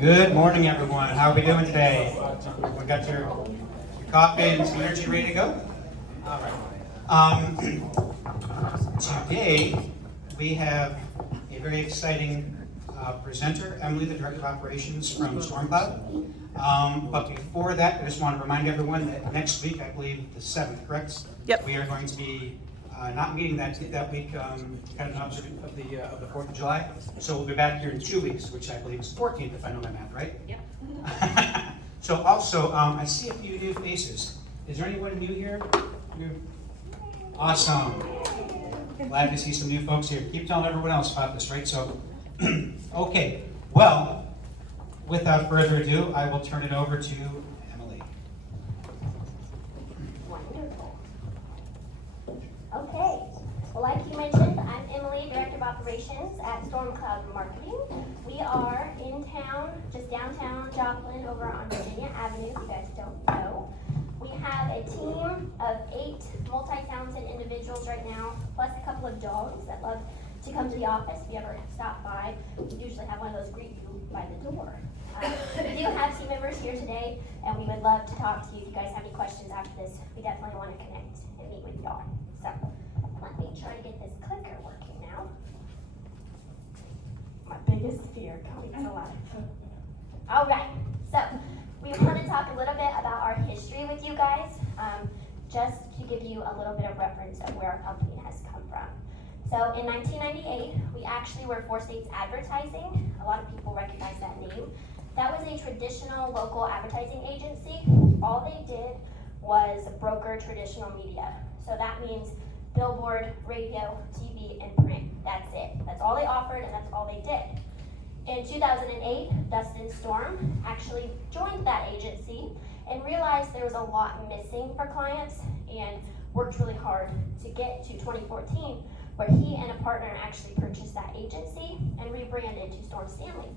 Good morning, everyone. How are we doing today? We got your coffee and some energy ready to go? All right. Today, we have a very exciting presenter, Emily, the Director of Operations from StormCloud. But before that, I just want to remind everyone that next week, I believe the 7th, correct? Yep. We are going to be not meeting that week, kind of an observant of the 4th of July. So we'll be back here in 2 weeks, which I believe is 14th, if I know my math right. Yep. So also, I see a few new faces. Is there anyone new here? Awesome. Glad to see some new folks here. Keep telling everyone else about this, right? So, okay. Well, without further ado, I will turn it over to Emily. Wonderful. Okay. Well, like you mentioned, I'm Emily, Director of Operations at StormCloud Marketing. We are in town, just downtown Joplin, over on Virginia Avenue, if you guys don't know. We have a team of 8 multi-talented individuals right now, plus a couple of dogs that love to come to the office. If you ever stop by, we usually have one of those greet you by the door. We do have team members here today, and we would love to talk to you if you guys have any questions after this. We definitely want to connect and meet with y'all. So let me try to get this clicker working now. My biggest fear coming to life. All right, so we want to talk a little bit about our history with you guys, just to give you a little bit of reference of where our company has come from. So in 1998, we actually were 4 States Advertising. A lot of people recognize that name. That was a traditional local advertising agency. All they did was broker traditional media. So that means billboard, radio, TV, and print. That's it. That's all they offered, and that's all they did. In 2008, Dustin Storm actually joined that agency and realized there was a lot missing for clients and worked really hard to get to 2014, where he and a partner actually purchased that agency and rebranded to Storm Stanley.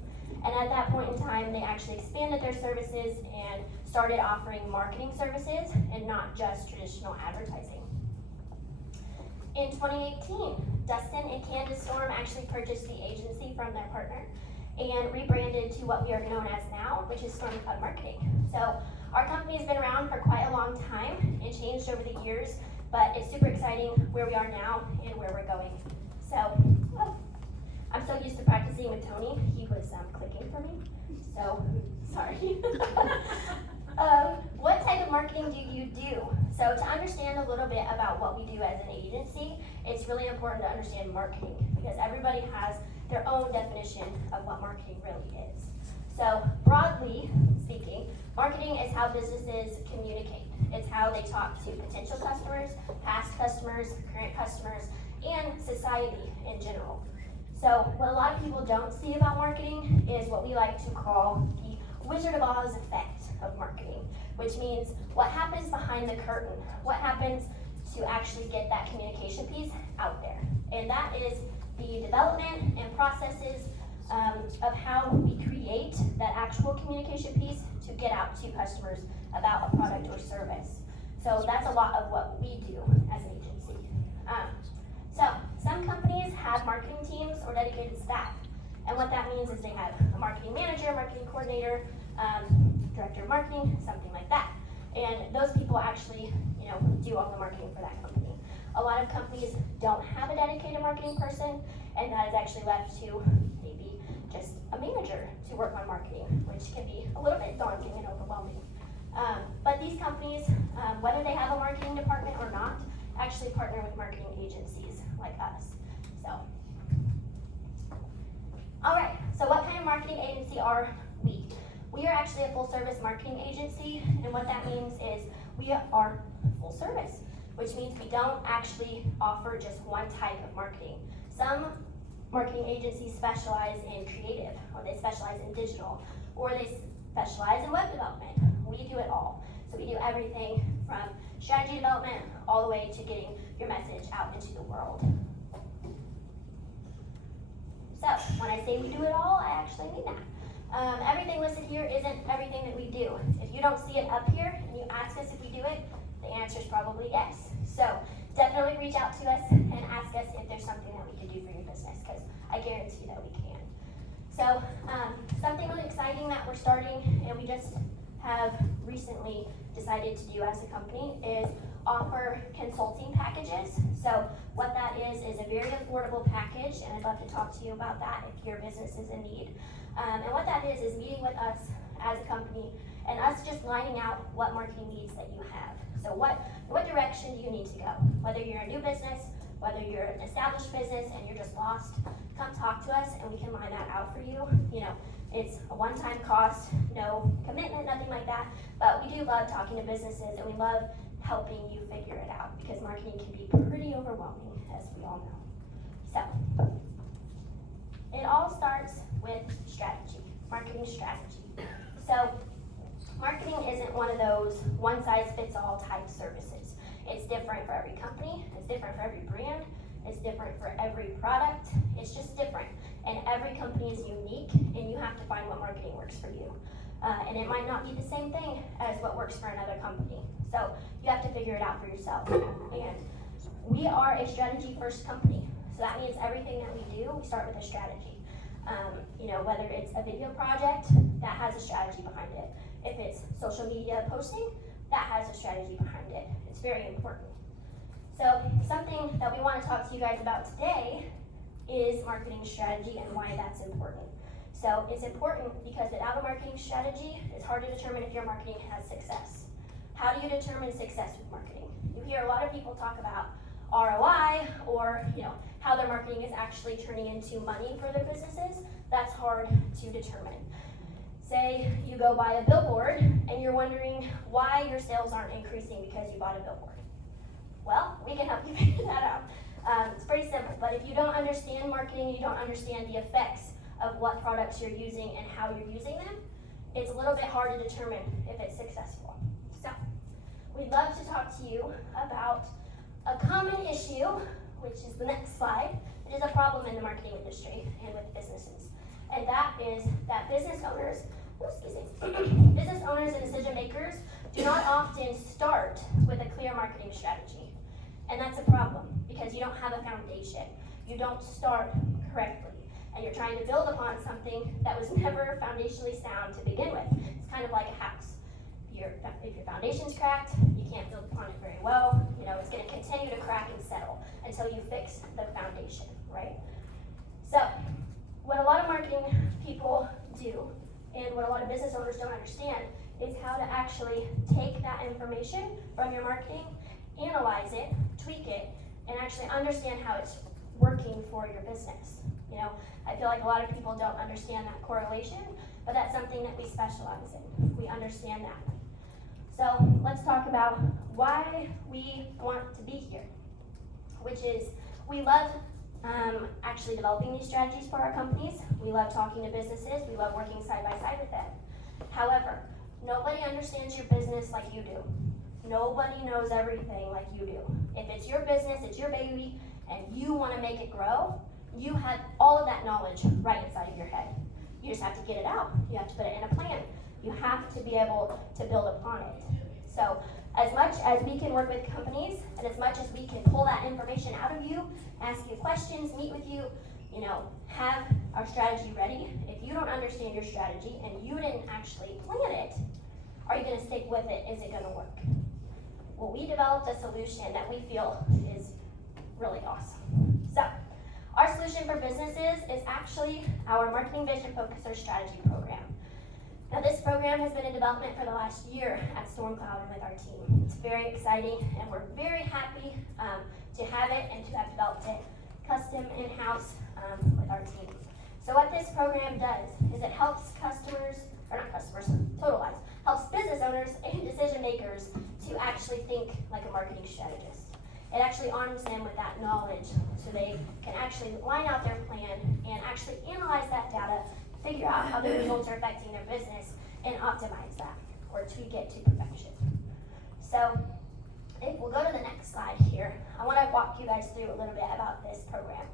And at that point in time, they actually expanded their services and started offering marketing services and not just traditional advertising. In 2018, Dustin and Candace Storm actually purchased the agency from their partner and rebranded to what we are known as now, which is StormCloud Marketing. So our company has been around for quite a long time and changed over the years, but it's super exciting where we are now and where we're going. So, I'm so used to practicing with Tony. He was clicking for me, so sorry. What type of marketing do you do? So to understand a little bit about what we do as an agency, it's really important to understand marketing because everybody has their own definition of what marketing really is. So broadly speaking, marketing is how businesses communicate. It's how they talk to potential customers, past customers, current customers, and society in general. So what a lot of people don't see about marketing is what we like to call the Wizard of Oz effect of marketing, which means what happens behind the curtain, what happens to actually get that communication piece out there. And that is the development and processes of how we create that actual communication piece to get out to customers about a product or service. So that's a lot of what we do as an agency. So some companies have marketing teams or dedicated staff. And what that means is they have a marketing manager, marketing coordinator, director of marketing, something like that. And those people actually, do all the marketing for that company. A lot of companies don't have a dedicated marketing person, and that is actually left to maybe just a manager to work on marketing, which can be a little bit daunting and overwhelming. But these companies, whether they have a marketing department or not, actually partner with marketing agencies like us. So, all right, so what kind of marketing agency are we? We are actually a full service marketing agency, and what that means is we are full service, which means we don't actually offer just one type of marketing. Some marketing agencies specialize in creative, or they specialize in digital, or they specialize in web development. We do it all. So we do everything from strategy development all the way to getting your message out into the world. So when I say we do it all, I actually mean that. Everything listed here isn't everything that we do. If you don't see it up here and you ask us if we do it, the answer is probably yes. So definitely reach out to us and ask us if there's something that we could do for your business, because I guarantee that we can. So something really exciting we just have recently decided to do as a company is offer consulting packages. So what that is a very affordable package, and I'd love to talk to you about that if your business is in need. And what that is meeting with us as a company and us just lining out what marketing needs that you have. So what direction do you need to go? Whether you're a new business, whether you're an established business and you're just lost, come talk to us and we can line that out for you. You know, it's a one-time cost, no commitment, nothing like that, but we do love talking to businesses and we love helping you figure it out because marketing can be pretty overwhelming, as we all know. So, it all starts with strategy, marketing strategy. So, marketing isn't one of those one-size-fits-all type services. It's different for every company, it's different for every brand, it's different for every product, it's just different. And every company is unique, and you have to find what marketing works for you. And it might not be the same thing as what works for another company. So you have to figure it out for yourself. And we are a strategy-first company. So that means everything that we do, we start with a strategy. You know, whether it's a video project, that has a strategy behind it. If it's social media posting, that has a strategy behind it. It's very important. So something that we want to talk to you guys about today is marketing strategy and why that's important. So it's important because without a marketing strategy, it's hard to determine if your marketing has success. How do you determine success with marketing? You hear a lot of people talk about ROI or how their marketing is actually turning into money for their businesses. That's hard to determine. Say you go buy a billboard and you're wondering why your sales aren't increasing because you bought a billboard. Well, we can help you figure that out. It's pretty simple, but if you don't understand marketing, you don't understand the effects of what products you're using and how you're using them, it's a little bit hard to determine if it's successful. So, we'd love to talk to you about a common issue, which is the next slide. It is a problem in the marketing industry and with businesses. And that is that business owners and decision makers do not often start with a clear marketing strategy. And that's a problem because you don't have a foundation. You don't start correctly. And you're trying to build upon something that was never foundationally sound to begin with. It's kind of like a house. If your foundation's cracked, you can't build upon it very well. It's going to continue to crack and settle until you fix the foundation, right? So, what a lot of marketing people do, and what a lot of business owners don't understand, is how to actually take that information from your marketing, analyze it, tweak it, and actually understand how it's working for your business. I feel like a lot of people don't understand that correlation, but that's something that we specialize in. We understand that. So let's talk about why we want to be here, which is we love actually developing these strategies for our companies. We love talking to businesses. We love working side by side with them. However, nobody understands your business like you do. Nobody knows everything like you do. If it's your business, it's your baby, and you want to make it grow, you have all of that knowledge right inside of your head. You just have to get it out. You have to put it in a plan. You have to be able to build upon it. So as much as we can work with companies and as much as we can pull that information out of you, ask you questions, meet with you, have our strategy ready. If you don't understand your strategy and you didn't actually plan it, are you going to stick with it? Is it going to work? Well, we developed a solution that we feel is really awesome. So, our solution for businesses is actually our Marketing Vision Focuser Strategy Program. Now, this program has been in development for the last year at StormCloud and with our team. It's very exciting, and we're very happy to have it and to have developed it custom in-house with our team. So what this program does is it helps helps business owners and decision makers to actually think like a marketing strategist. It actually arms them with that knowledge so they can actually line out their plan and actually analyze that data, figure out how the results are affecting their business, and optimize that or tweak it to perfection. So if we'll go to the next slide here, I want to walk you guys through a little bit about this program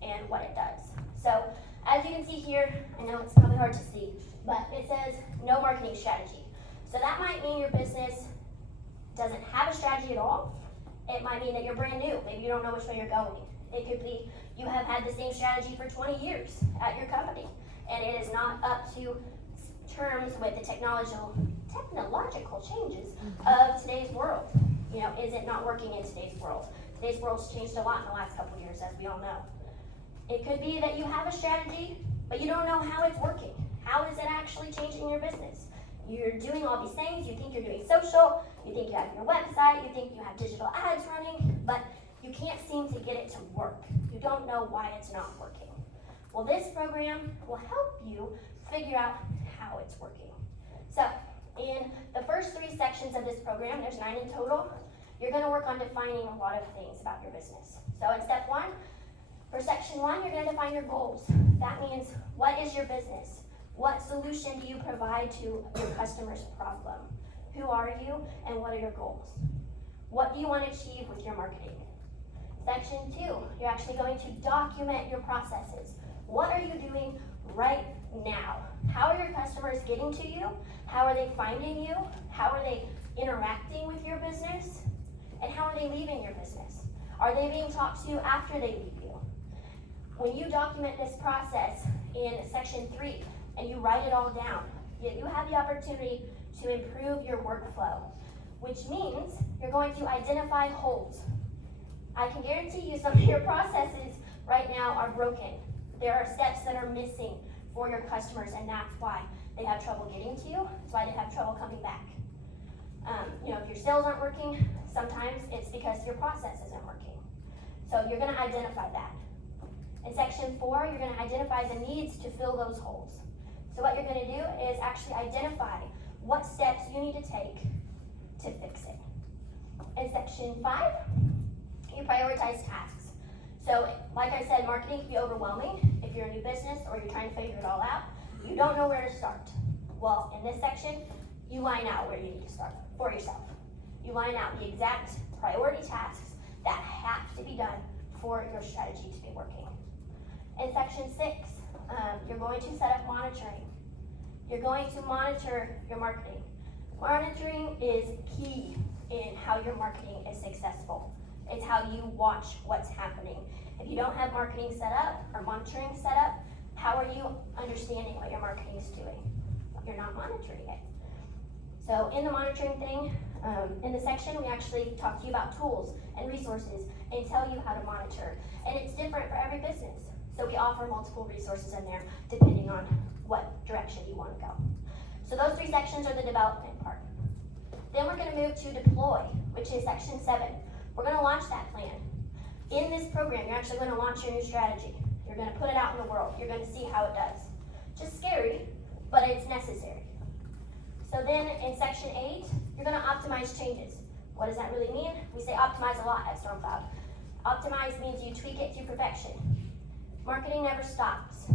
and what it does. So as you can see here, I know it's probably hard to see, but it says no marketing strategy. So that might mean your business doesn't have a strategy at all. It might mean that you're brand new. Maybe you don't know which way you're going. It could be you have had the same strategy for 20 years at your company, and it is not up to terms with the technological changes of today's world. You know, is it not working in today's world? Today's world's changed a lot in the last couple years, as we all know. It could be that you have a strategy, but you don't know how it's working. How is it actually changing your business? You're doing all these things, you think you're doing social, you think you have your website, you think you have digital ads running, but you can't seem to get it to work. You don't know why it's not working. Well, this program will help you figure out how it's working. So, in the first 3 sections of this program, there's 9 in total, you're gonna work on defining a lot of things about your business. So in step 1, for section 1, you're gonna define your goals. That means, what is your business? What solution do you provide to your customer's problem? Who are you and what are your goals? What do you want to achieve with your marketing? Section 2, you're actually going to document your processes. What are you doing right now? How are your customers getting to you? How are they finding you? How are they interacting with your business? And how are they leaving your business? Are they being talked to after they leave you? When you document this process in section 3 and you write it all down, you have the opportunity to improve your workflow, which means you're going to identify holes. I can guarantee you some of your processes right now are broken. There are steps that are missing for your customers, and that's why they have trouble getting to you. That's why they have trouble coming back. If your sales aren't working, sometimes it's because your process isn't working. So you're gonna identify that. In section 4, you're gonna identify the needs to fill those holes. So what you're gonna do is actually identify what steps you need to take to fix it. In section 5, you prioritize tasks. So like I said, marketing can be overwhelming if you're a new business or you're trying to figure it all out. You don't know where to start. Well, in this section, you line out where you need to start for yourself. You line out the exact priority tasks that have to be done for your strategy to be working. In section 6, you're going to set up monitoring. You're going to monitor your marketing. Monitoring is key in how your marketing is successful. It's how you watch what's happening. If you don't have marketing set up or monitoring set up, how are you understanding what your marketing is doing? You're not monitoring it. So in the monitoring thing, in the section, we actually talk to you about tools and resources and tell you how to monitor. And it's different for every business. So we offer multiple resources in there depending on what direction you want to go. So those 3 sections are the development part. Then we're going to move to deploy, which is section 7. We're going to launch that plan. In this program, you're actually going to launch your new strategy. You're going to put it out in the world. You're going to see how it does. Just scary, but it's necessary. So then in section 8, you're going to optimize changes. What does that really mean? We say optimize a lot at StormCloud. Optimize means you tweak it to perfection. Marketing never stops.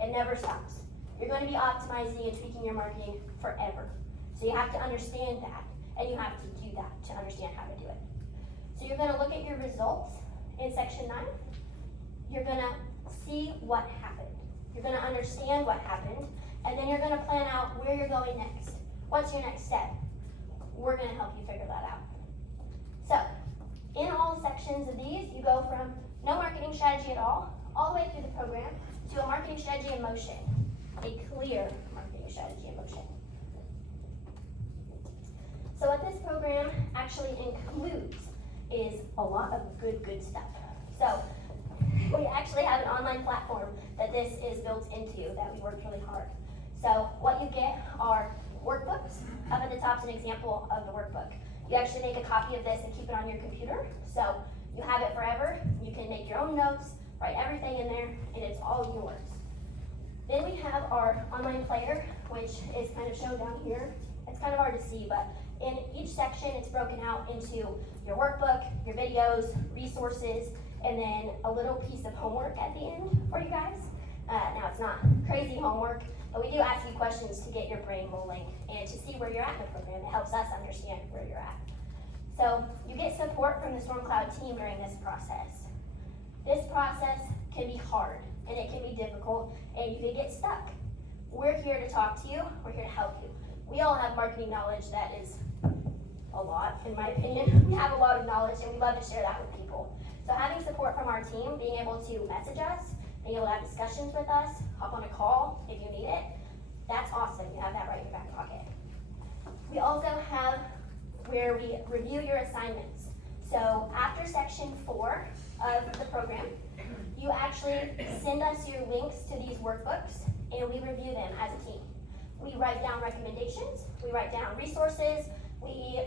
It never stops. You're going to be optimizing and tweaking your marketing forever. So you have to understand that, and you have to do that to understand how to do it. So you're going to look at your results in section 9. You're going to see what happened. You're going to understand what happened, and then you're going to plan out where you're going next. What's your next step? We're going to help you figure that out. So, in all sections of these, you go from no marketing strategy at all the way through the program, to a marketing strategy in motion. A clear marketing strategy in motion. So what this program actually includes is a lot of good stuff. So we actually have an online platform that this is built into that we worked really hard. So what you get are workbooks. Up at the top is an example of the workbook. You actually make a copy of this and keep it on your computer. So you have it forever. You can make your own notes, write everything in there, and it's all yours. Then we have our online player, which is kind of shown down here. It's kind of hard to see, but in each section, it's broken out into your workbook, your videos, resources, and then a little piece of homework at the end for you guys. Now, it's not crazy homework, but we do ask you questions to get your brain rolling and to see where you're at in the program. It helps us understand where you're at. So you get support from the StormCloud team during this process. This process can be hard, and it can be difficult, and you can get stuck. We're here to talk to you. We're here to help you. We all have marketing knowledge that is a lot, in my opinion. We have a lot of knowledge, and we love to share that with people. So having support from our team, being able to message us, being able to have discussions with us, hop on a call if you need it, that's awesome. You have where we review your assignments. So after section 4 of the program, you actually send us your links to these workbooks and we review them as a team. We write down recommendations, we write down resources, we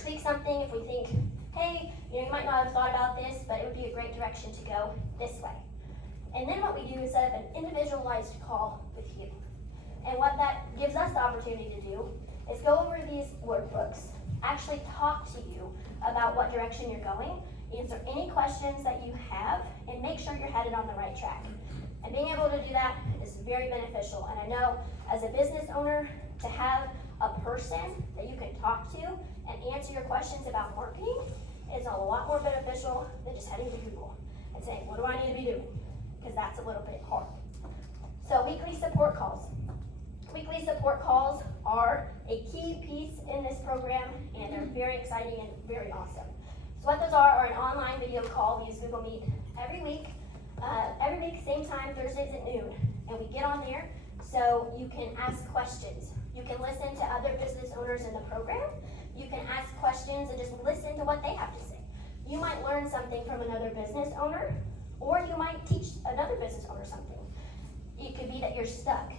tweak something if we think, hey, you might not have thought about this, but it would be a great direction to go this way. And then what we do is set up an individualized call with you. And what that gives us the opportunity to do is go over these workbooks, actually talk to you about what direction you're going, answer any questions that you have, and make sure you're headed on the right track. And being able to do that is very beneficial. And I know as a business owner, to have a person that you can talk to and answer your questions about marketing is a lot more beneficial than just heading to Google and saying, what do I need to be doing? Because that's a little bit hard. So weekly support calls. Weekly support calls are a key piece in this program, and they're very exciting and very awesome. So what those are an online video call. We use Google Meet every week, same time, Thursdays at noon. And we get on there so you can ask questions. You can listen to other business owners in the program. You can ask questions and just listen to what they have to say. You might learn something from another business owner, or you might teach another business owner something. It could be that you're stuck.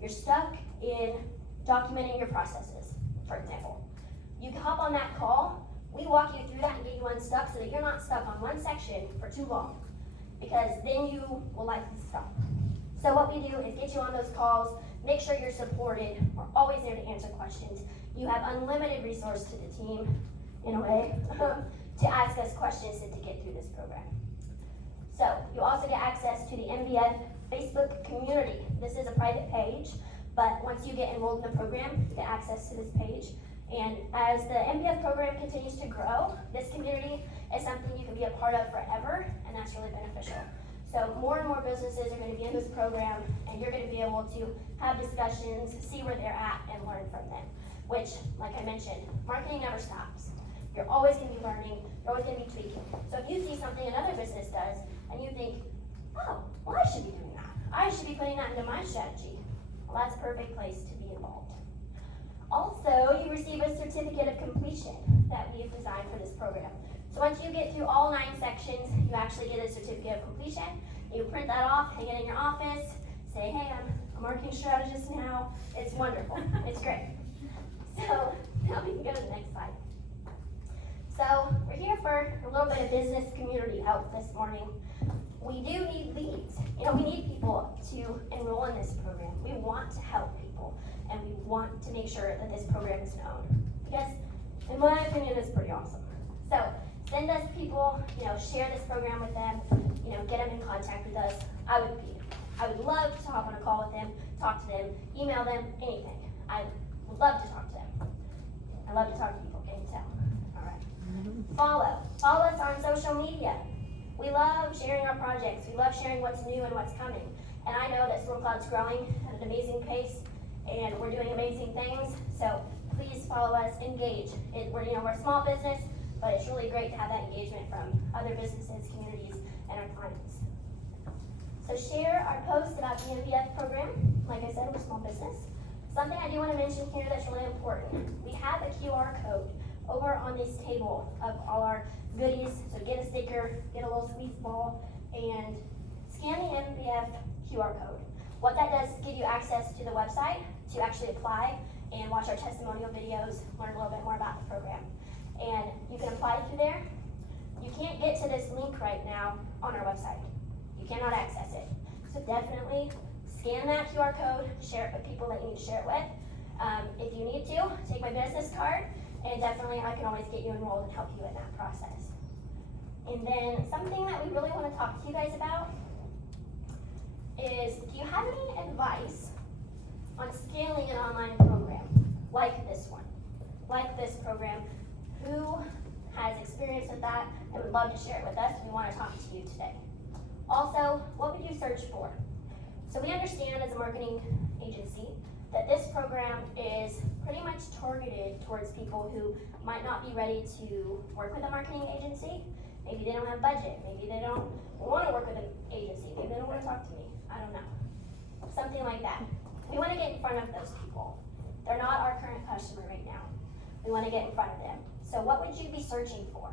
You're stuck in documenting your processes, for example. You can hop on that call. We walk you through that and get you unstuck so that you're not stuck on one section for too long, because then you will likely stop. So what we do is get you on those calls, make sure you're supported. We're always there to answer questions. You have unlimited resource to the team, in a way, to ask us questions and to get through this program. So you also get access to the MBF Facebook community. This is a private page, but once you get enrolled in the program, you get access to this page. And as the MBF program continues to grow, this community is something you can be a part of forever, and that's really beneficial. So more and more businesses are going to be in this program, and you're going to be able to have discussions, see where they're at, and learn from them. Which, like I mentioned, marketing never stops. You're always going to be learning, you're always going to be tweaking. So if you see something another business does, and you think, oh, well, I should be doing that. I should be putting that into my strategy. Well, that's a perfect place to be involved. Also, you receive a certificate of completion that we've designed for this program. So once you get through all 9 sections, you actually get a certificate of completion. You print that off, hang it in your office, say, hey, I'm a marketing strategist now. It's wonderful. It's great. So now we can go to the next slide. So we're here for a little bit of business community help this morning. We do need leads. We need people to enroll in this program. We want to help people, and we want to make sure that this program is known. Because, in my opinion, it's pretty awesome. So send us people, share this program with them, get them in contact with us. I would love to hop on a call with them, talk to them, email them, anything. I would love to talk to them. I love to talk to people, can you tell? All right. Follow us on social media. We love sharing our projects. We love sharing what's new and what's coming. And I know that StormCloud's growing at an amazing pace, and we're doing amazing things. So please follow us, engage. We're a small business, but it's really great to have that engagement from other businesses, communities, and our clients. So share our post about the MBF program. Like I said, we're a small business. Something I do want to mention here that's really important. We have a QR code over on this table of all our goodies. So get a sticker, get a little squeeze ball, and scan the MBF QR code. What that does is give you access to the website to actually apply and watch our testimonial videos, learn a little bit more about the program. And you can apply through there. You can't get to this link right now on our website. You cannot access it. So definitely scan that QR code, share it with people that you need to share it with. If you need to, take my business card, and definitely I can always get you enrolled and help you in that process. And then something that we really want to talk to you guys about is, do you have any advice on scaling an online program like this one, like this program? Who has experience with that and would love to share it with us? We want to talk to you today. Also, what would you search for? So we understand as a marketing agency that this program is pretty much targeted towards people who might not be ready to work with a marketing agency. Maybe they don't have budget. Maybe they don't want to work with an agency. Maybe they don't want to talk to me. I don't know. Something like that. We want to get in front of those people. They're not our current customer right now. We want to get in front of them. So what would you be searching for?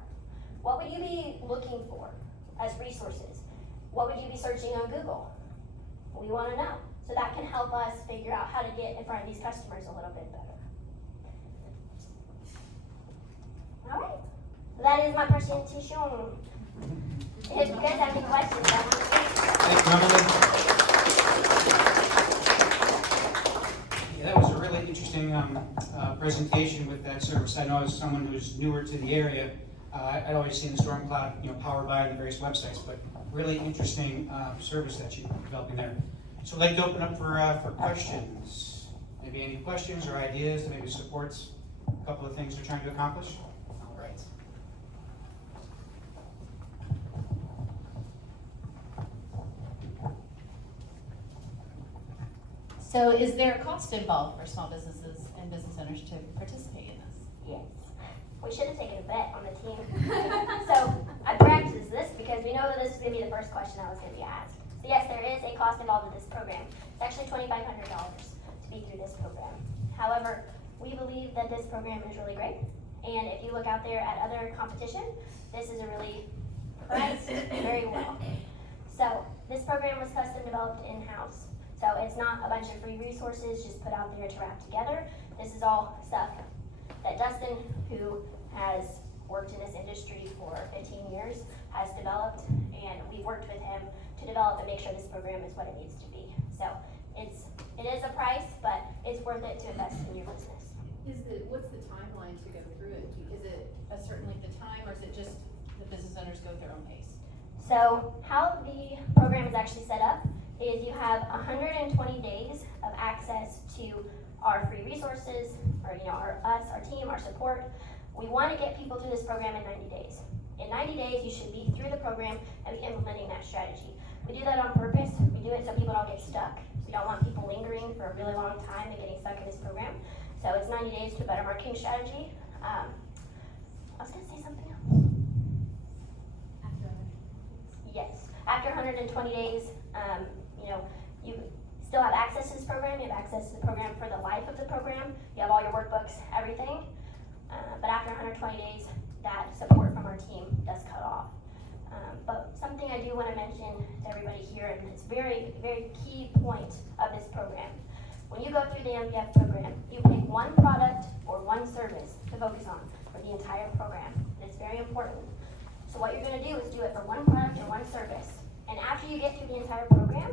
What would you be looking for as resources? What would you be searching on Google? We want to know. So that can help us figure out how to get in front of these customers a little bit better. All right. That is my presentation. If you guys have any questions, I want to Thank you, Emily. Yeah, that was a really interesting presentation with that service. I know as someone who's newer to the area, I'd always seen the storm cloud, powered by the various websites, but really interesting service that you're developing there. So I'd like to open up for questions. Maybe any questions or ideas that maybe supports a couple of things they're trying to accomplish? All right. So is there a cost involved for small businesses and business owners to participate in this? Yes. We should have taken a bet on the team. So I practiced this because we know that this is going to be the first question I was going to be asked. So yes, there is a cost involved with this program. It's actually $2,500 to be through this program. However, we believe that this program is really great. And if you look out there at other competition, this is a really priced very well. So this program was custom developed in-house. So it's not a bunch of free resources just put out there to wrap together. This is all stuff that Dustin, who has worked in this industry for 15 years, has developed, and we worked with him to develop and make sure this program is what it needs to be. So it is a price, but it's worth it to invest in your business. What's the timeline to go through it? Is it a certain length of time, or is it just the business owners go at their own pace? So how the program is actually set up is you have 120 days of access to our free resources, or our team, our support. We want to get people through this program in 90 days. In 90 days, you should be through the program and be implementing that strategy. We do that on purpose. We do it so people don't get stuck. We don't want people lingering for a really long time and getting stuck in this program. So it's 90 days to a better marketing strategy. I was going to say something else. Yes. After 120 days, you still have access to this program. You have access to the program for the life of the program. You have all your workbooks, everything. But after 120 days, that support from our team does cut off. But something I do want to mention to everybody here, and it's very, very key point of this program. When you go through the MPF program, you pick one product or one service to focus on for the entire program. It's very important. So what you're going to do is do it for one product or one service. And after you get through the entire program,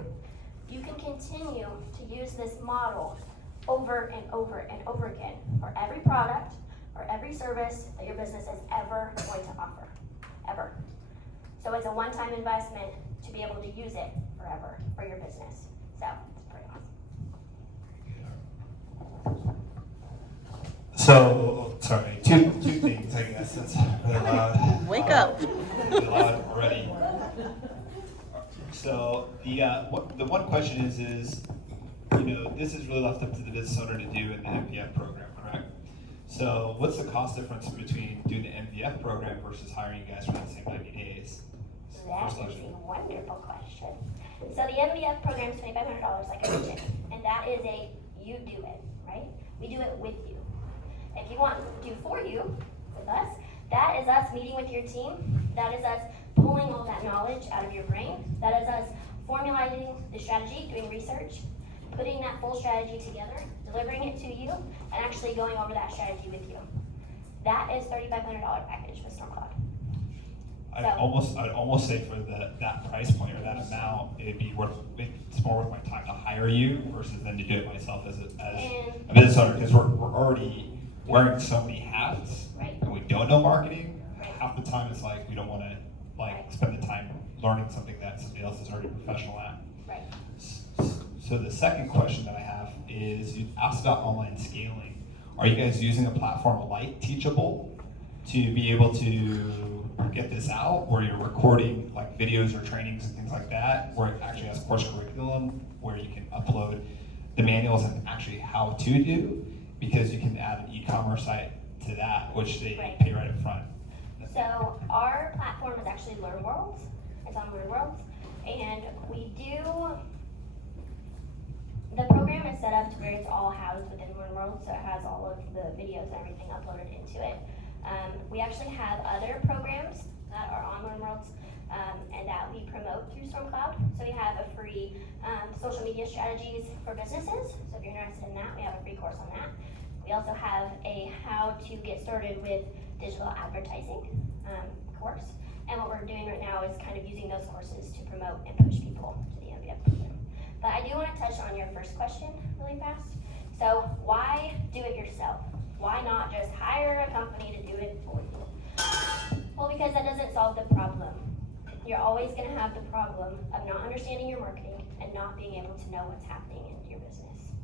you can continue to use this model over and over and over again for every product or every service that your business is ever going to offer, ever. So it's a one-time investment to be able to use it forever for your business. So it's pretty awesome. So, sorry, two things, I guess. It's really loud. Wake up. Really loud already. So the one question is this is really left up to the business owner to do in the MPF program, correct? So what's the cost difference between doing the MPF program versus hiring you guys for the same 90 days? That is a wonderful question. So the MBF program is $2,500, like I mentioned, and that is you do it, right? We do it with you. If you want to do for you with us, that is us meeting with your team. That is us pulling all that knowledge out of your brain. That is us formulating the strategy, doing research, putting that full strategy together, delivering it to you, and actually going over that strategy with you. That is $3,500 package with StormCloud. I'd almost say for that price point or that amount, it's more worth my time to hire you versus than to do it myself as a business owner, because we're already wearing so many hats, right, and we don't know marketing. Right. Half the time it's like we don't want to spend the time learning something that somebody else is already professional at. Right. So the second question that I have is, you asked about online scaling. Are you guys using a platform like Teachable to be able to get this out, where you're recording like videos or trainings and things like that, where it actually has course curriculum, where you can upload the manuals and actually how to do, because you can add an e-commerce site to that, which they pay right up front. So our platform is actually LearnWorld. It's on LearnWorld, and the program is set up to where it's all housed within LearnWorld. World, so it has all of the videos and everything uploaded into it. We actually have other programs that are on Learn Worlds and that we promote through StormCloud. So we have a free social media strategies for businesses. So if you're interested in that, we have a free course on that. We also have a how to get started with digital advertising course. And what we're doing right now is kind of using those courses to promote and push people to the MBA program. But I do want to touch on your first question really fast. So why do it yourself? Why not just hire a company to do it for you? Well, because that doesn't solve the problem. You're always going to have the problem of not understanding your marketing and not being able to know what's happening in your business.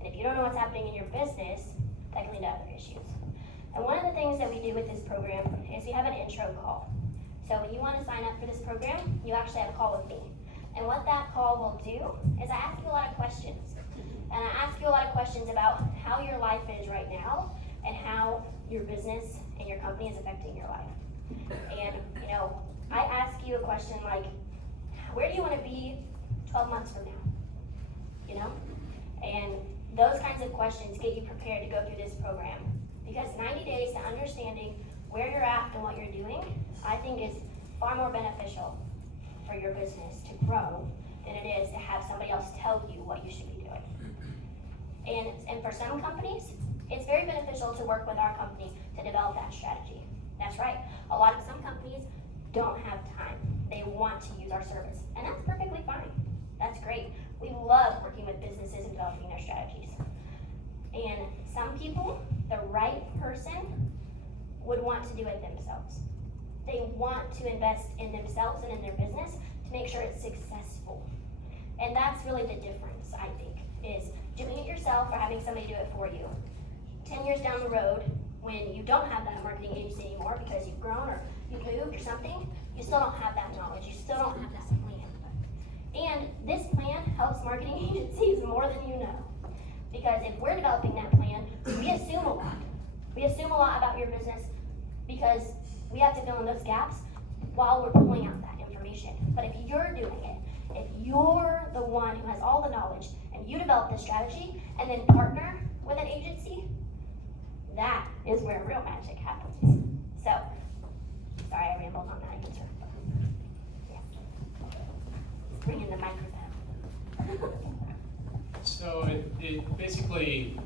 And if you don't know what's happening in your business, that can lead to other issues. And one of the things that we do with this program is we have an intro call. So when you want to sign up for this program, you actually have a call with me. And what that call will do is I ask you a lot of questions. And I ask you a lot of questions about how your life is right now and how your business and your company is affecting your life. And, you know, I ask you a question like, where do you want to be 12 months from now? You know? And those kinds of questions get you prepared to go through this program. Because 90 days to understanding where you're at and what you're doing, I think is far more beneficial for your business to grow than it is to have somebody else tell you what you should be doing. And for some companies, it's very beneficial to work with our company to develop that strategy. That's right. A lot of some companies don't have time. They want to use our service, and that's perfectly fine. That's great. We love working with businesses and developing their strategies. And some people, the right person, would want to do it themselves. They want to invest in themselves and in their business to make sure it's successful. And that's really the difference, I think, is doing it yourself or having somebody do it for you. 10 years down the road, when you don't have that marketing agency anymore because you've grown or you've moved or something, you still don't have that knowledge, you still don't have that plan. And this plan helps marketing agencies more than you know. Because if we're developing that plan, we assume a lot. We assume a lot about your business because we have to fill in those gaps while we're pulling out that information. But if you're doing it, if you're the one who has all the knowledge and you develop the strategy and then partner with an agency, that is where real magic happens. So, sorry I rambled on that answer. Yeah. Bring in the microphone. So it basically,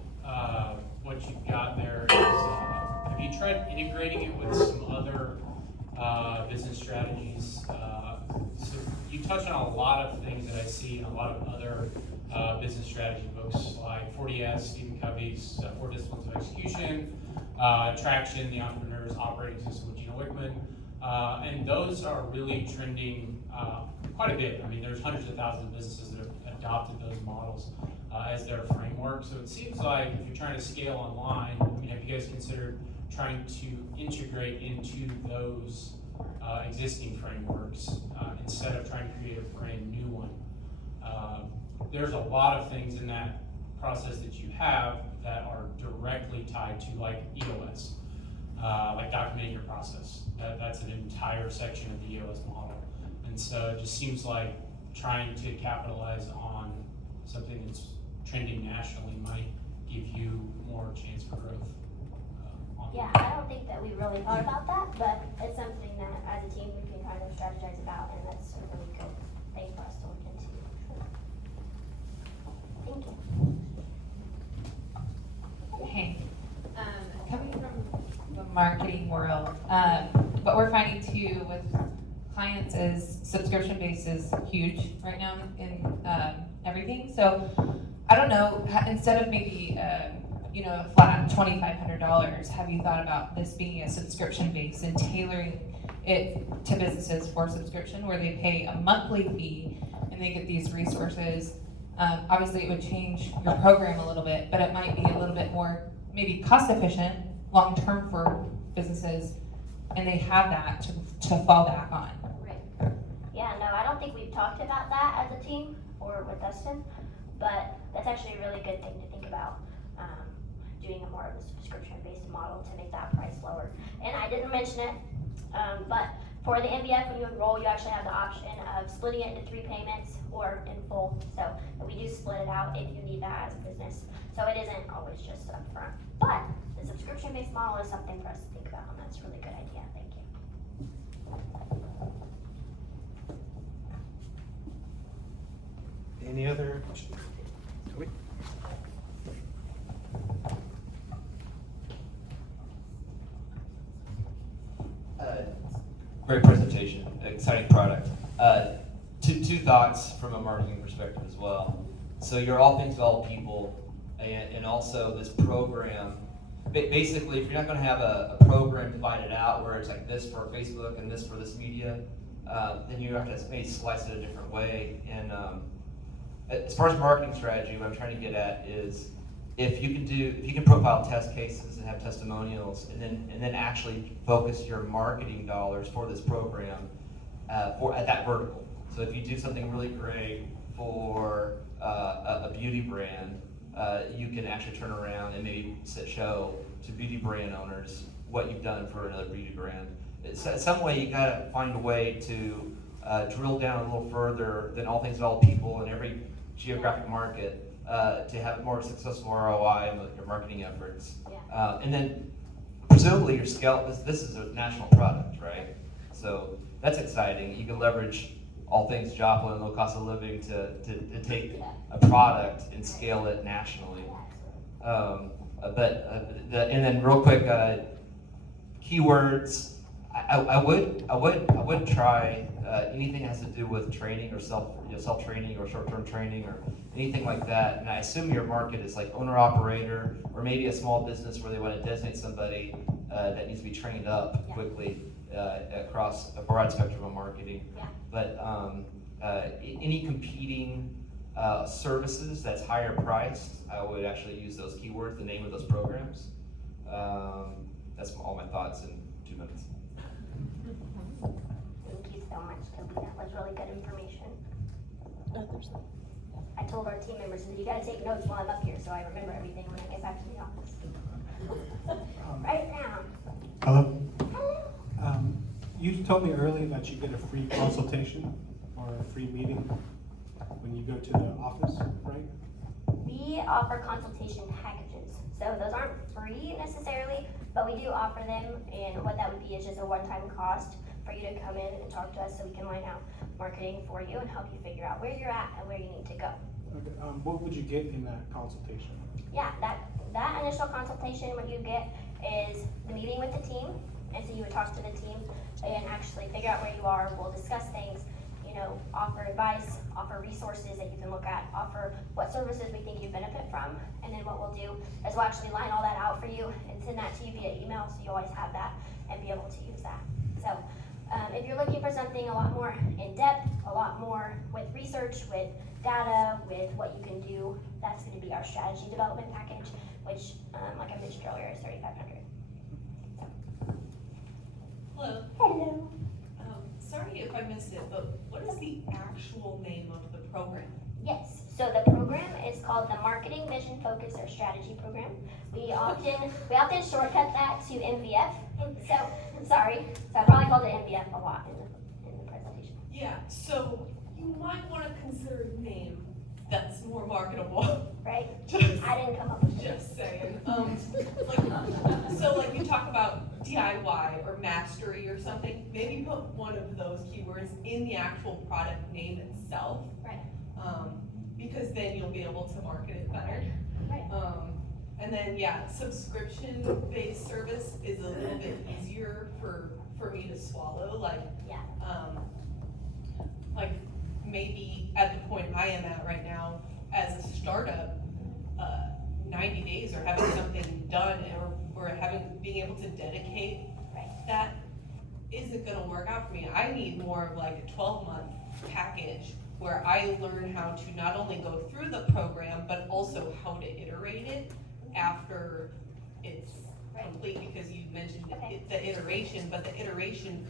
what you've got there is, have you tried integrating it with some other business strategies? So you touch on a lot of things that I see in a lot of other business strategy books, like 40S, Stephen Covey's 4 Disciplines of Execution, Traction, The Entrepreneur's Operating System with Gino Wickman, and those are really trending quite a bit. I mean, there's hundreds of thousands of businesses that have adopted those models as their framework. So it seems like if you're trying to scale online, I mean, have you guys considered trying to integrate into those existing frameworks instead of trying to create a brand new one? There's a lot of things in that process that you have that are directly tied to like EOS, like documenting your process. That's an entire section of the EOS model. And so it just seems like trying to capitalize on something that's trending nationally might give you more chance for growth. Yeah, I don't think that we really thought about that, but it's something that as a team we can kind of strategize about, and that's a really good thing for us to look into. Thank you. Hey, coming from the marketing world, what we're finding too with clients is subscription-based is huge right now in everything. So I don't know, instead of maybe a flat $2,500, have you thought about this being a subscription-based and tailoring it to businesses for subscription where they pay a monthly fee and they get these resources? Obviously, it would change your program a little bit, but it might be a little bit more maybe cost efficient long-term for businesses, and they have that to fall back on. Right. Yeah, no, I don't think we've talked about that as a team or with Dustin, but that's actually a really good thing to think about, doing a more of a subscription-based model to make that price lower. And I didn't mention it, but For the MBF, when you enroll, you actually have the option of splitting it into 3 payments or in full. So we do split it out if you need that as a business. So it isn't always just upfront. But the subscription-based model is something for us to think about, and that's a really good idea. Thank you. Any other questions? Toby? Great presentation, exciting product. Two thoughts from a marketing perspective as well. So you're all things to all people, and also this program. Basically, if you're not going to have a program divided out where it's like this for Facebook and this for this media, then you have to maybe slice it a different way. And as far as marketing strategy, what I'm trying to get at is if you can profile test cases and have testimonials, and then actually focus your marketing dollars for this program at that vertical. So if you do something really great for a beauty brand, you can actually turn around and maybe show to beauty brand owners what you've done for another beauty brand. Some way you gotta find a way to drill down a little further than all things to all people in every geographic market to have a more successful ROI in your marketing efforts. Yeah. And then presumably your scale, this is a national product, right? So that's exciting. You can leverage all things Joplin, low cost of living to take a product and scale it nationally. And then real quick, keywords. I would try anything that has to do with training or self training or short term training or anything like that. And I assume your market is like owner operator or maybe a small business where they want to designate somebody that needs to be trained up quickly across a broad spectrum of marketing. Yeah. But any competing services that's higher priced, I would actually use those keywords, the name of those programs. That's all my thoughts in 2 minutes. Thank you so much, Toby. That was really good information. I told our team members, you gotta take notes while I'm up here so I remember everything when I get back to the office. Right now. Hello. Hello. You told me earlier that you get a free consultation or a free meeting when you go to the office, right? We offer consultation packages. So those aren't free necessarily, but we do offer them, and what that would be is just a one-time cost for you to come in and talk to us so we can line out marketing for you and help you figure out where you're at and where you need to go. Okay. What would you get in that consultation? Yeah, that initial consultation, what you get is the meeting with the team, and so you would talk to the team and actually figure out where you are. We'll discuss things, offer advice, offer resources that you can look at, offer what services we think you benefit from, and then what we'll do is we'll actually line all that out for you and send that to you via email so you always have that and be able to use that. So if you're looking for something a lot more in depth, a lot more with research, with data, with what you can do, that's going to be our strategy development package, which, like I mentioned earlier, is $3,500. Hello. Hello. Sorry if I missed it, but what is the actual name of the program? Yes, so the program is called the Marketing Vision Focus or Strategy Program. We often shortcut that to MVF. So sorry, so I probably called it MVF a lot in the presentation. Yeah, so you might want to consider a name that's more marketable. Right? Just, I didn't come up with it. just saying. Like you talk about DIY or mastery or something. Maybe put one of those keywords in the actual product name itself. Right. Because then you'll be able to market it better. Right. And then subscription-based service is a little bit easier for me to swallow. Like maybe at the point I am at right now as a startup, 90 days or having something done or being able to dedicate that isn't gonna work out for me. I need more of like a 12-month package where I learn how to not only go through the program, but also how to iterate it after it's complete, because you mentioned the iteration, but the iteration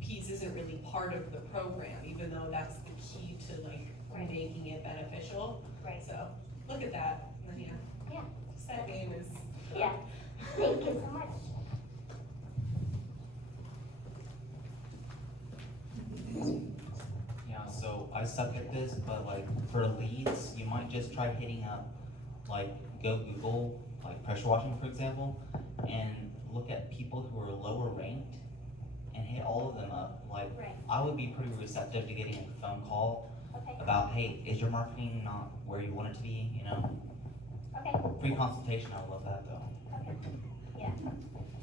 piece isn't really part of the program, even though that's the key to making it beneficial. Right. So look at that, and then that name is. Yeah. Thank you so much. this, but like for leads, you might just try hitting up, like go Google, like pressure washing for example, and look at people who are lower ranked and hit all of them up. Like Right. I would be pretty receptive to getting a phone call Okay, about, hey, is your marketing not where you want it to be? You know, okay, free consultation. I would love that though. okay, yeah.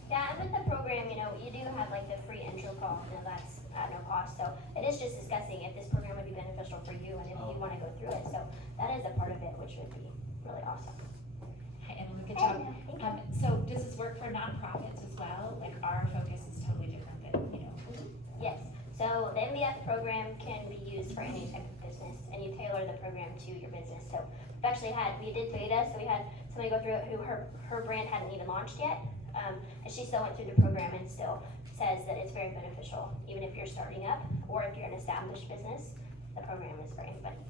Yeah, and with the program, you know, you do have like the free intro call, you know, that's at no cost, so it is just discussing if this program would be beneficial for you and if you wanna go through it, so that is a part of it, which would be really awesome. Hi, Emily, good job. Thank you. So does this work for nonprofits as well? Like our focus is totally different than, you know. Yes, so the MBF program can be used for any type of business, and you tailor the program to your business. So we did beta, so we had somebody go through it who her brand hadn't even launched yet, and she still went through the program and still says that it's very beneficial, even if you're starting up, or if you're an established business, the program is for anybody.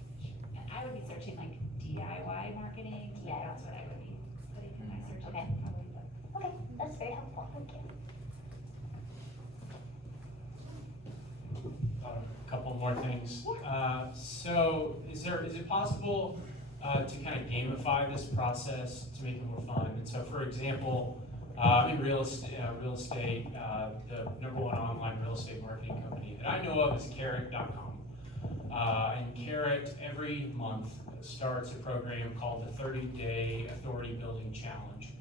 And I would be searching like DIY marketing, like Yeah. that's what I would be putting in my search. Okay. probably, but- Okay, that's very helpful, thank you. A couple more things. So is it possible to kind of gamify this process to make it more fun? And so for example, in real estate, the #1 online real estate marketing company that I know of is Carrot.com. And Carrot every month starts a program called the 30-Day Authority Building Challenge.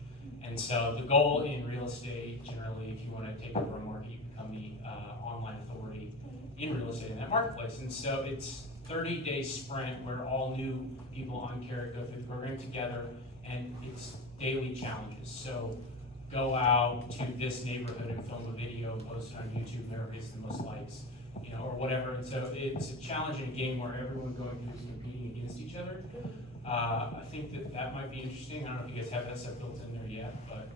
And so the goal in real estate, generally, if you want to take over a market, you become the online authority in real estate in that marketplace. And so it's 30-day sprint where all new people on Carrot go through the program together, and it's daily challenges. So go out to this neighborhood and film a video, post it on YouTube, whoever gets the most likes, you know, or whatever. And so it's a challenging game where everyone going through is competing against each other. I think that might be interesting. I don't know if you guys have that stuff built in there yet, but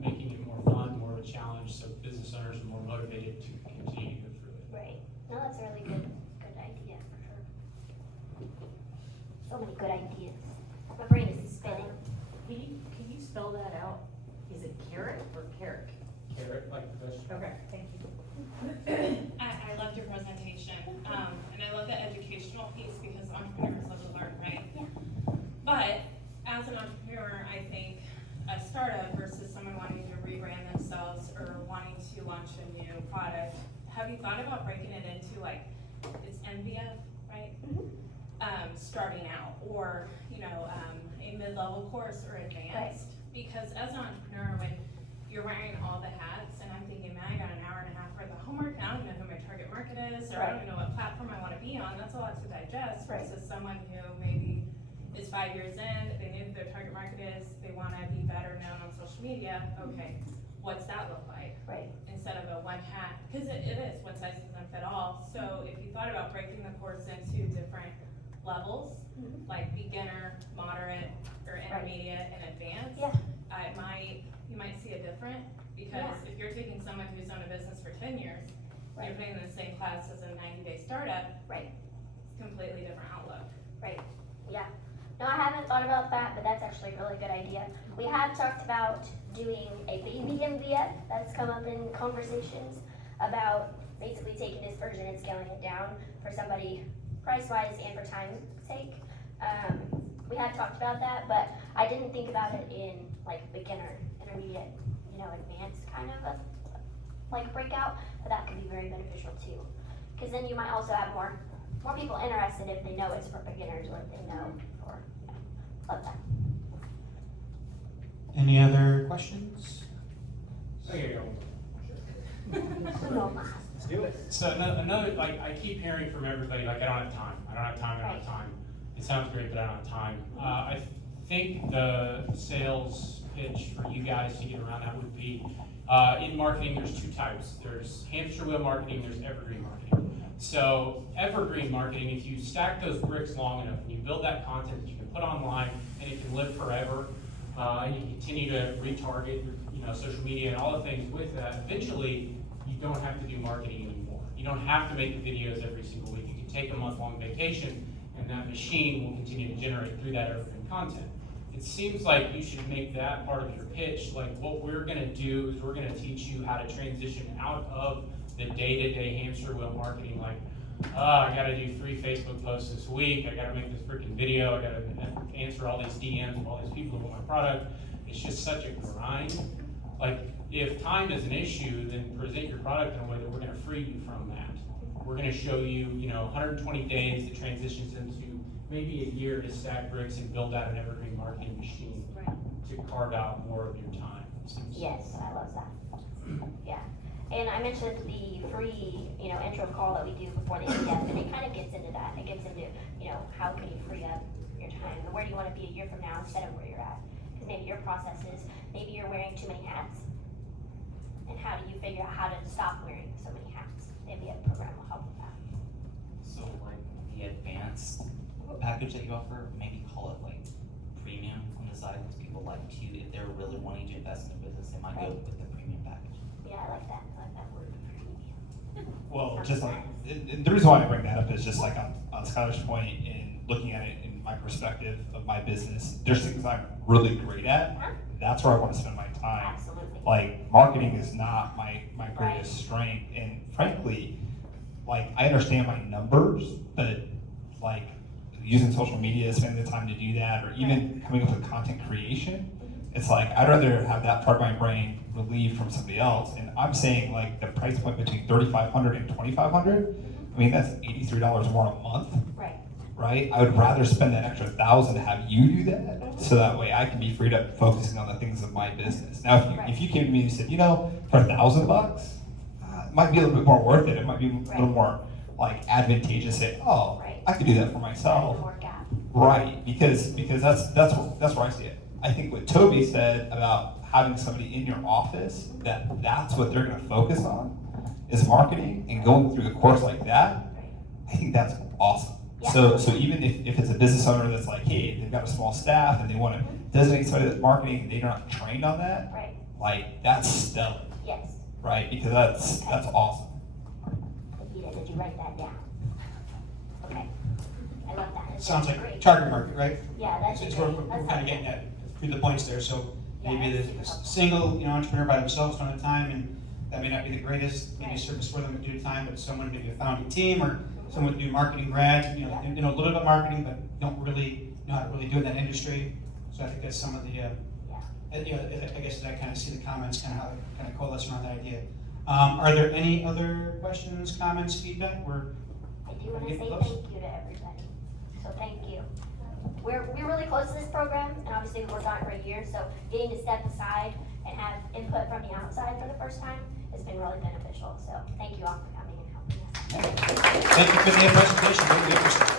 making it more fun, more of a challenge, so business owners are more motivated to continue to go through it. Right, no, that's a really good idea, for sure. So many good ideas. My brain is spinning. Can you spell that out? Is it carrot or carrot? Carrot, like the vegetable. Okay, thank you. I loved your presentation, and I love the educational piece because entrepreneurs love to learn, right? Yeah. But as an entrepreneur, I think a startup versus someone wanting to rebrand themselves or wanting to launch a new product, have you thought about breaking it into like, it's MVF, right? Starting out, or, you know, a mid-level course or advanced? Because as an entrepreneur, when you're wearing all the hats, and I'm thinking, man, I got an hour and a half worth of homework, I don't even know who my target market is, or I don't even know what platform I wanna be on, that's a lot to digest, versus someone who maybe is 5 years in, they knew who their target market is, they wanna be better known on social media, okay, what's that look like? Right. Instead of a one hat, because it is, one size doesn't fit all, so if you thought about breaking the course into different levels, like beginner, moderate, or intermediate, and advanced, Yeah. you might see a different, because if you're taking someone who's owned a business for 10 years, you're putting them in the same class as a 90-day startup, Right. it's a completely different outlook. Right, yeah. No, I haven't thought about that, but that's actually a really good idea. We have talked about doing a baby MVF, that's come up in conversations about basically taking this version and scaling it down for somebody price-wise and for time's sake. We have talked about that, but I didn't think about it in like beginner, intermediate, you know, advanced kind of a like breakout, but that could be very beneficial too. Because then you might also have more people interested if they know it's for beginners or if they know for, love that. Any other questions? There you go. No, ma. Let's do it. So another, like, I keep hearing from everybody, like, I don't have time, I don't have time, I don't have time. It sounds great, but I don't have time. I think the sales pitch for you guys to get around that would be, in marketing, there's two types. There's hamster wheel marketing, there's evergreen marketing. So evergreen marketing, if you stack those bricks long enough and you build that content that you can put online and it can live forever, and you continue to retarget, you know, social media and all the things with that, eventually you don't have to do marketing anymore. You don't have to make the videos every single week. You can take a month-long vacation and that machine will continue to generate through that evergreen content. It seems like you should make that part of your pitch. Like, what we're gonna do is we're gonna teach you how to transition out of the day-to-day hamster wheel marketing, like I gotta do 3 Facebook posts this week, I gotta make this freaking video, I gotta answer all these DMs of all these people who want my product. It's just such a grind. Like, if time is an issue, then present your product in a way that we're gonna free you from that. We're gonna show you, 120 days that transitions into maybe a year to stack bricks and build out an evergreen marketing machine to carve out more of your time. Yes, I love that. Yeah. And I mentioned the free, intro call that we do before the in-depth, and it kind of gets into that. It gets into, how can you free up your time, and where do you want to be a year from now instead of where you're at? Because maybe your process is, maybe you're wearing too many hats, and how do you figure out how to stop wearing so many hats? Maybe a program will help with that. So like the advanced package that you offer, maybe call it like premium on the side, because people like to, if they're really wanting to invest in their business, they might go with the premium package. Yeah, I like that. I like that word, premium. Well, just like, and the reason why I bring that up is just like on Skylar's point in looking at it in my perspective of my business, there's things I'm really great at. That's where I want to spend my time. Absolutely. Like, marketing is not my greatest strength, and frankly, like, I understand my numbers, but like using social media, spending the time to do that, or even coming up with content creation, it's like I'd rather have that part of my brain relieved from somebody else. And I'm saying like the price point between $3,500 and $2,500. I mean, that's $83 more a month. Right. Right? I would rather spend that extra $1,000 to have you do that, so that way I can be freed up focusing on the things of my business. Now, if you came to me and said, for $1,000, it might be a little bit more worth it. It might be a little more like advantageous. Say, I could do that for myself. More gap. Right? Because that's where I see it. I think what Toby said about having somebody in your office that's what they're going to focus on is marketing, and going through the course like that, I think that's awesome. Yeah. So even if it's a business owner that's like, hey, they've got a small staff and they want to designate somebody that's marketing and they're not trained on that, Right. like that's stellar, Yes. right? Because that's awesome. Nikita, did you write that down? Okay. I love that. It's Sounds like great. target market, right? Yeah, that's It's great. where we're That's kind of helpful. getting at through the points there. So Yeah, maybe that's the super helpful. single entrepreneur by themselves on a time, and that may not be the greatest maybe Right. service for them to do time, but someone maybe a founding team or someone with new marketing grad, they know a little bit about marketing, but don't really know how to really do it in that industry. So I think that's some of the, I guess I kind of see the comments, kind of how they kind of coalesce around that idea. Are there any other questions, comments, feedback? I do want to Get say close. thank you to everybody. So thank you. We're really close to this program, and obviously we worked on it for a year, so getting to step aside and have input from the outside for the first time has been really beneficial. So thank you all for coming and helping us. Thank you for the presentation. Really good.